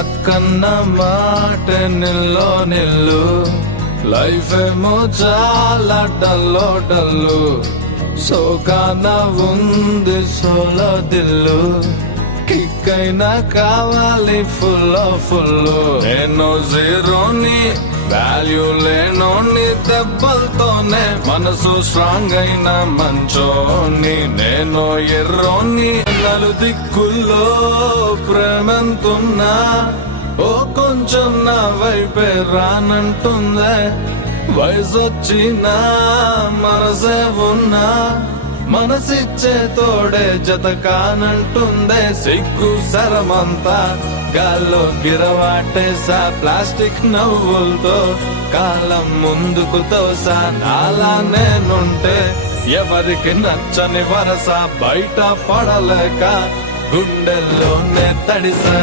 లక్కన్న మాట నిల్లో నిల్లు, లైఫ్ ఏమో చాలా డల్లో డల్లు, సోకాన ఉంది సోలో దిల్లు, కిక్ అయినా కావాలి ఫుల్ ఫుల్. నేను జీరోని, వాల్యూ లేనోని, దెబ్బలతోనే మనసు స్ట్రాంగ్ అయిన మంచోని. నేను ఎర్రోని, నలు దిక్కుల్లో ప్రేమంతున్నా, ఓ కొంచెం నా వైపే రానంటుందే. వయసొచ్చినా మనసే ఉన్నా, మనసిచ్చే తోడే జత కానంటుందే. సిగ్గు సరమంతా గాల్లో గిరవాటేసా, ప్లాస్టిక్ నవ్వులతో కాలం ముందుకు తోసా. నాలా నేనుంటే ఎవరికి నచ్చని వరస, బయట పడలేక గుండెల్లోనే తడిసా.